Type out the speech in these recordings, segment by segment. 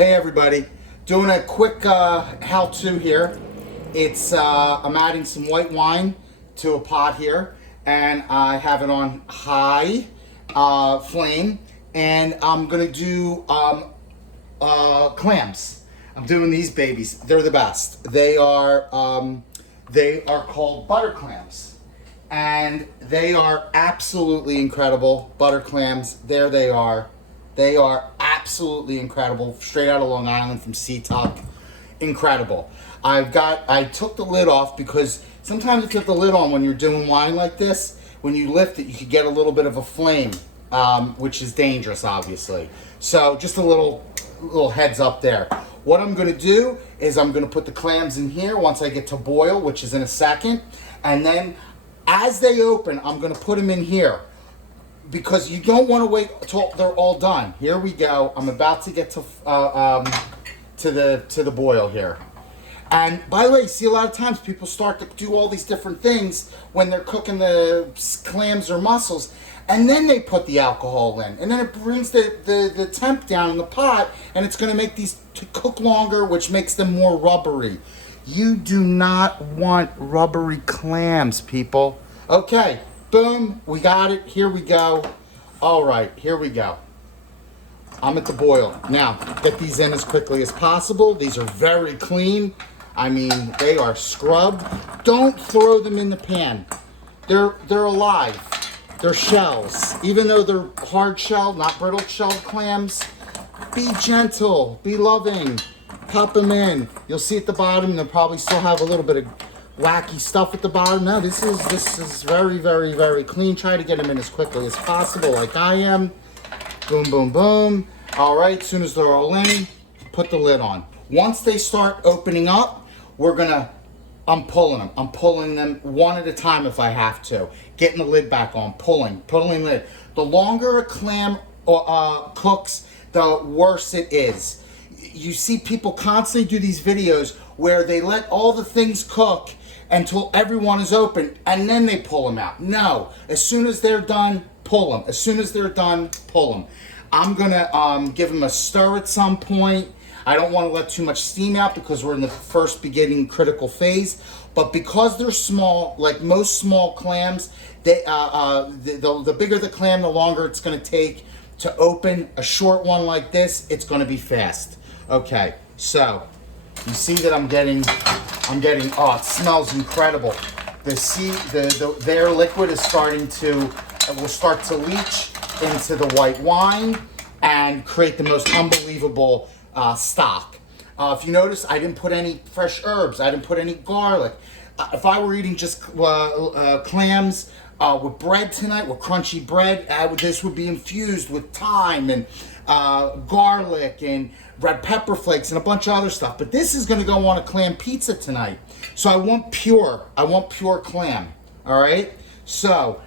Hey everybody, doing a quick how-to here. It's I'm adding some white wine to a pot here, and I have it on high flame, and I'm gonna do clams. I'm doing these babies. They're the best. They are called butter clams, and they are absolutely incredible. Butter clams. There they are. They are absolutely incredible, straight out of Long Island from Seatuck. Incredible. I took the lid off because sometimes if you have the lid on when you're doing wine like this, when you lift it, you could get a little bit of a flame, which is dangerous, obviously. So just a little heads up there. What I'm going to do is I'm going to put the clams in here once I get to boil, which is in a second, and then as they open, I'm going to put them in here, because you don't want to wait until they're all done. Here we go. I'm about to get to the boil here. And by the way, you see a lot of times people start to do all these different things when they're cooking the clams or mussels, and then they put the alcohol in, and then it brings the temp down in the pot, and it's going to make these to cook longer, which makes them more rubbery. You do not want rubbery clams, people. Okay. Boom, we got it. Here we go. All right, here we go. I'm at the boil. Now, get these in as quickly as possible. These are very clean. I mean, they are scrubbed. Don't throw them in the pan. They're alive. They're shells. Even though they're hard shelled, not brittle shelled clams, be gentle, be loving. Pop them in. You'll see at the bottom, they'll probably still have a little bit of wacky stuff at the bottom. Now this is very, very, very clean. Try to get them in as quickly as possible, like I am. Boom, boom, boom. All right, as soon as they're all in, put the lid on. Once they start opening up, I'm pulling them. I'm pulling them one at a time if I have to. Getting the lid back on, pulling lid. The longer a clam cooks, the worse it is. You see people constantly do these videos where they let all the things cook until everyone is open, and then they pull them out. No, as soon as they're done, pull them. As soon as they're done, pull them. I'm gonna give them a stir at some point. I don't want to let too much steam out because we're in the first beginning critical phase. But because they're small, like most small clams, the bigger the clam, the longer it's gonna take to open. A short one like this, it's gonna be fast. Okay, so you see that I'm getting, oh, it smells incredible. Their liquid is will start to leach into the white wine and create the most unbelievable stock. If you notice, I didn't put any fresh herbs. I didn't put any garlic. If I were eating just clams with bread tonight, with crunchy bread, this would be infused with thyme and garlic and red pepper flakes and a bunch of other stuff. But this is going to go on a clam pizza tonight. So I want pure clam. All right. So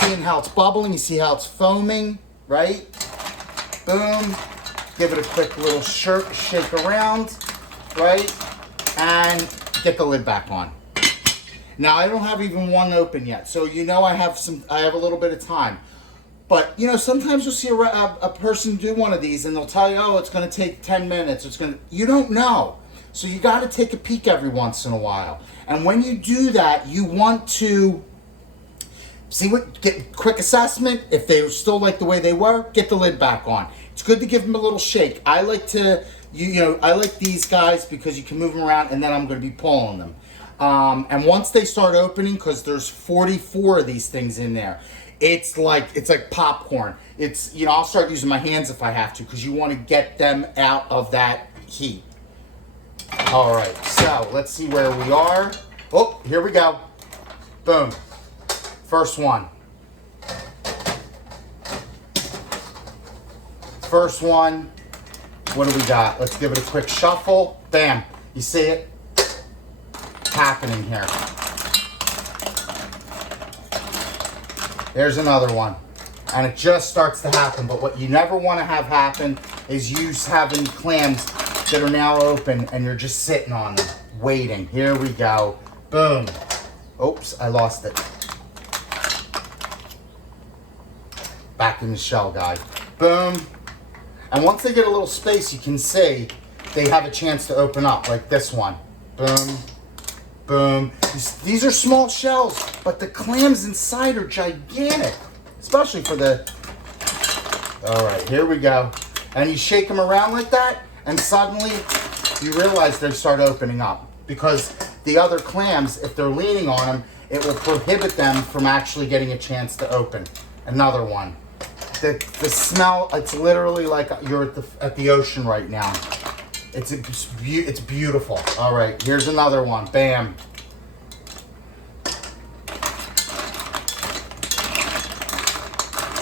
seeing how it's bubbling, you see how it's foaming, right? Boom. Give it a quick little shake around, right? And get the lid back on. Now I don't have even one open yet, so you know I have a little bit of time. But, you know, sometimes you'll see a person do one of these and they'll tell you, oh, it's going to take 10 minutes. You don't know. So you got to take a peek every once in a while. And when you do that, you want to get quick assessment. If they still like the way they were, get the lid back on. It's good to give them a little shake. I like I like these guys because you can move them around, and then I'm going to be pulling them. And once they start opening, because there's 44 of these things in there, it's like popcorn. I'll start using my hands if I have to, because you want to get them out of that heat. All right, so let's see where we are. Oh, here we go. Boom. First one. First one. What do we got? Let's give it a quick shuffle. Bam. You see it? Happening here. There's another one. And it just starts to happen. But what you never want to have happen is you having clams that are now open and you're just sitting on them, waiting. Here we go. Boom. Oops, I lost it. Back in the shell, guys. Boom. And once they get a little space, you can see they have a chance to open up, like this one. Boom, boom. These are small shells, but the clams inside are gigantic, especially for the... All right, here we go. And you shake them around like that, and suddenly you realize they start opening up. Because the other clams, if they're leaning on them, it will prohibit them from actually getting a chance to open. Another one. The smell, it's literally like you're at the ocean right now. It's beautiful. All right, here's another one. Bam.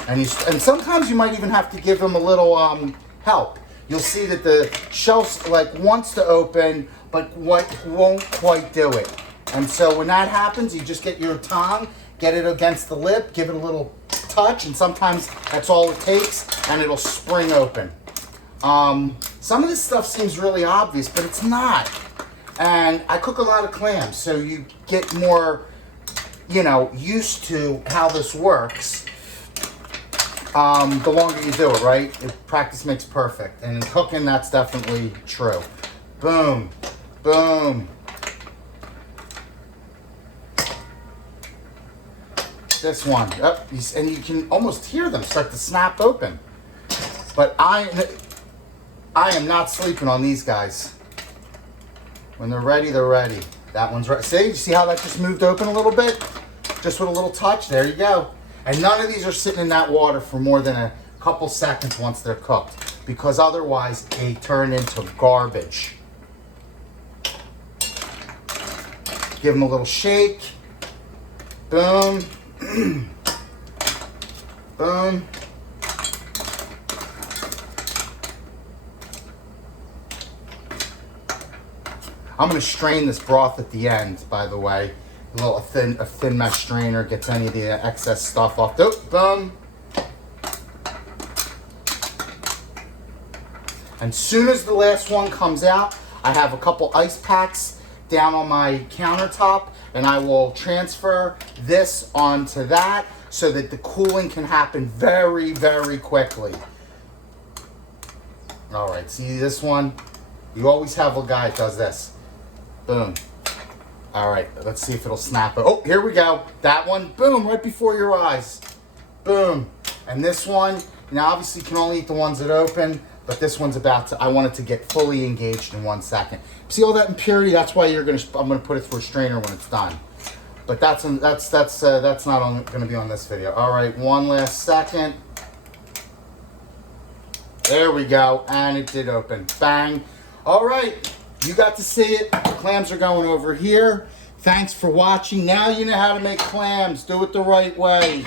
And sometimes you might even have to give them a little help. You'll see that the shell like wants to open, but won't quite do it. And so when that happens, you just get your tongue, get it against the lip, give it a little touch, and sometimes that's all it takes, and it'll spring open. Some of this stuff seems really obvious, but it's not. And I cook a lot of clams, so you get more, used to how this works. The longer you do it, right? Practice makes perfect. And in cooking, that's definitely true. Boom, boom. This one, and you can almost hear them start to snap open. But I am not sleeping on these guys. When they're ready, they're ready. That one's ready. See, you see how that just moved open a little bit? Just with a little touch, there you go. And none of these are sitting in that water for more than a couple seconds once they're cooked, because otherwise they turn into garbage. Give them a little shake. Boom. Boom. I'm going to strain this broth at the end, by the way. A thin mesh strainer gets any of the excess stuff off. Boom. And soon as the last one comes out, I have a couple ice packs down on my countertop, and I will transfer this onto that so that the cooling can happen very, very quickly. All right, see this one? You always have a guy that does this. Boom. All right, let's see if it'll snap. Oh, here we go. That one, boom, right before your eyes. Boom. And this one, now obviously you can only eat the ones that open, but this one's about to, I want it to get fully engaged in 1 second. See all that impurity? That's why I'm gonna put it through a strainer when it's done. But that's not gonna be on this video. All right, one last second. There we go, and it did open. Bang. All right, you got to see it. The clams are going over here. Thanks for watching. Now you know how to make clams. Do it the right way.